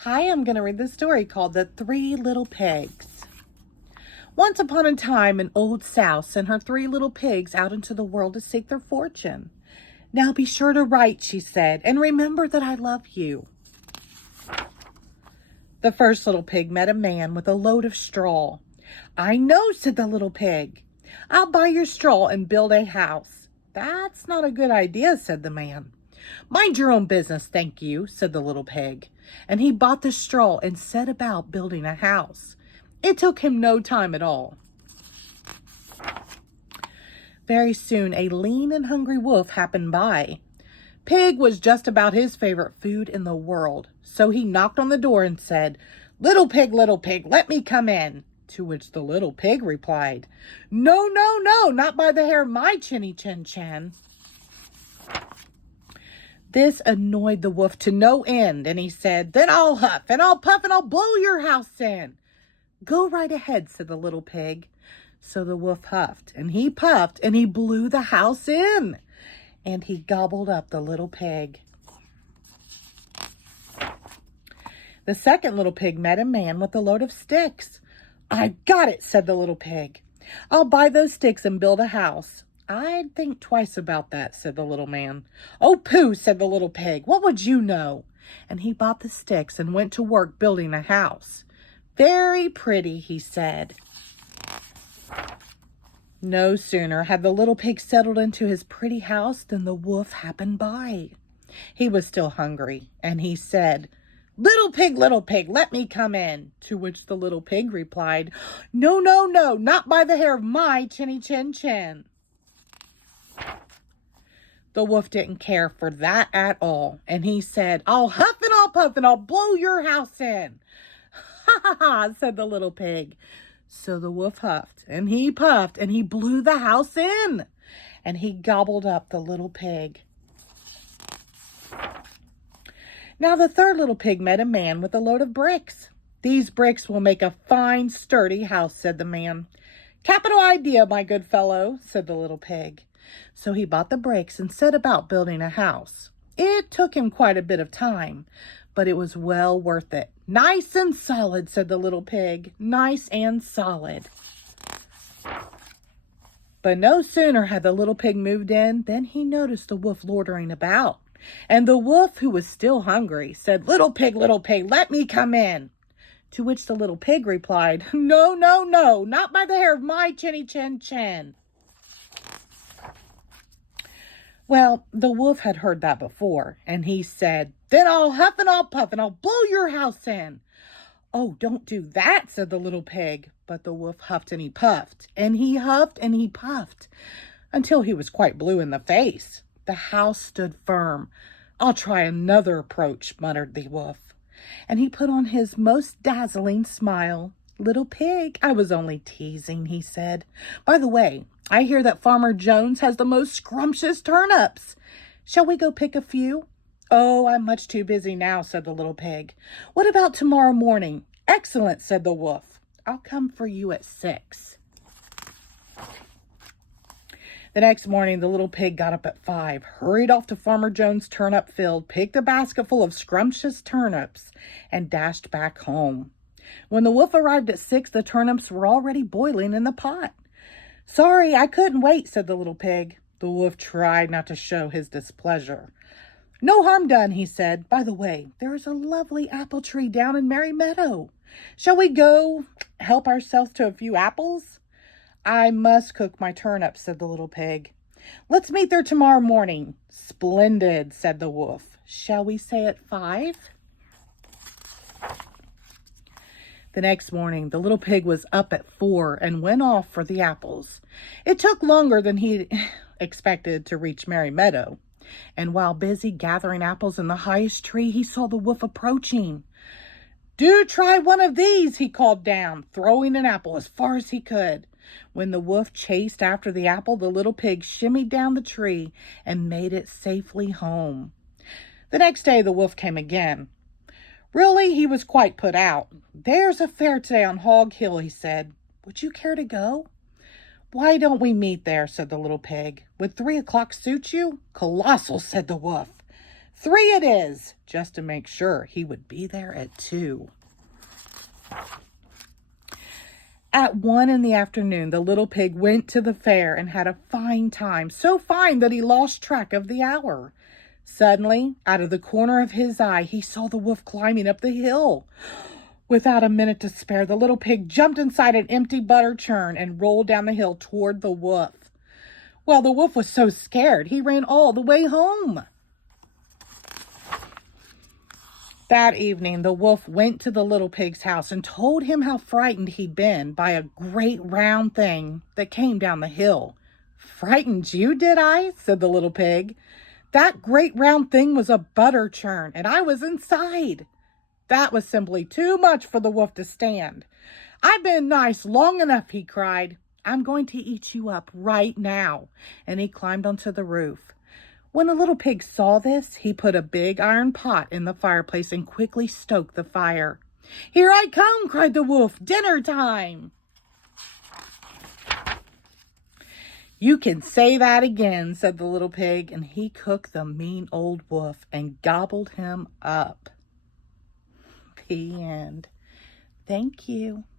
Hi, I'm going to read this story called The Three Little Pigs. Once upon a time, an old sow sent her three little pigs out into the world to seek their fortune. Now be sure to write, she said, and remember that I love you. The first little pig met a man with a load of straw. I know, said the little pig. I'll buy your straw and build a house. That's not a good idea, said the man. Mind your own business, thank you, said the little pig. And he bought the straw and set about building a house. It took him no time at all. Very soon, a lean and hungry wolf happened by. Pig was just about his favorite food in the world, so he knocked on the door and said, little pig, let me come in." To which the little pig replied, no, no, no, not by the hair of my chinny chin chin." This annoyed the wolf to no end, and he said, then I'll huff and I'll puff and I'll blow your house in. Go right ahead, said the little pig. So the wolf huffed and he puffed and he blew the house in, and he gobbled up the little pig. The second little pig met a man with a load of sticks. I got it, said the little pig. I'll buy those sticks and build a house. I'd think twice about that, said the little man. Oh, pooh, said the little pig. What would you know? And he bought the sticks and went to work building a house. Very pretty, he said. No sooner had the little pig settled into his pretty house than the wolf happened by. He was still hungry, and he said, little pig, let me come in. To which the little pig replied, no, no, no, not by the hair of my chinny chin chin. The wolf didn't care for that at all, and he said, I'll huff and I'll puff and I'll blow your house in. Ha ha ha, said the little pig. So the wolf huffed and he puffed and he blew the house in, and he gobbled up the little pig. Now the third little pig met a man with a load of bricks. These bricks will make a fine, sturdy house, said the man. Capital idea, my good fellow, said the little pig. So he bought the bricks and set about building a house. It took him quite a bit of time, but it was well worth it. Nice and solid, said the little pig. Nice and solid. But no sooner had the little pig moved in than he noticed the wolf loitering about. And the wolf, who was still hungry, said, little pig, let me come in. To which the little pig replied, no, no, no, not by the hair of my chinny chin chin. Well, the wolf had heard that before, and he said, then I'll huff and I'll puff and I'll blow your house in. Oh, don't do that, said the little pig. But the wolf huffed and he puffed, and he huffed and he puffed, until he was quite blue in the face. The house stood firm. I'll try another approach, muttered the wolf. And he put on his most dazzling smile. Little pig, I was only teasing, he said. By the way, I hear that Farmer Jones has the most scrumptious turnips. Shall we go pick a few? Oh, I'm much too busy now, said the little pig. What about tomorrow morning? Excellent, said the wolf. I'll come for you at 6. The next morning, the little pig got up at 5, hurried off to Farmer Jones' turnip field, picked a basket full of scrumptious turnips, and dashed back home. When the wolf arrived at 6, the turnips were already boiling in the pot. Sorry, I couldn't wait, said the little pig. The wolf tried not to show his displeasure. No harm done, he said. By the way, there is a lovely apple tree down in Merry Meadow. Shall we go help ourselves to a few apples? I must cook my turnips, said the little pig. Let's meet there tomorrow morning. Splendid, said the wolf. Shall we say at 5? The next morning, the little pig was up at 4 and went off for the apples. It took longer than he expected to reach Merry Meadow. And while busy gathering apples in the highest tree, he saw the wolf approaching. Do try one of these, he called down, throwing an apple as far as he could. When the wolf chased after the apple, the little pig shimmied down the tree and made it safely home. The next day, the wolf came again. Really, he was quite put out. There's a fair today on Hog Hill, he said. Would you care to go? Why don't we meet there, said the little pig. Would 3 o'clock suit you? Colossal, said the wolf. 3 it is, just to make sure he would be there at 2. At 1 in the afternoon, the little pig went to the fair and had a fine time, so fine that he lost track of the hour. Suddenly, out of the corner of his eye, he saw the wolf climbing up the hill. Without a minute to spare, the little pig jumped inside an empty butter churn and rolled down the hill toward the wolf. Well, the wolf was so scared, he ran all the way home. That evening, the wolf went to the little pig's house and told him how frightened he'd been by a great round thing that came down the hill. "Frightened you, did I?" said the little pig. "That great round thing was a butter churn, and I was inside." That was simply too much for the wolf to stand. "I've been nice long enough," he cried. "I'm going to eat you up right now." And he climbed onto the roof. When the little pig saw this, he put a big iron pot in the fireplace and quickly stoked the fire. "Here I come," cried the wolf. "Dinner time." "You can say that again," said the little pig, and he cooked the mean old wolf and gobbled him up. The end. Thank you.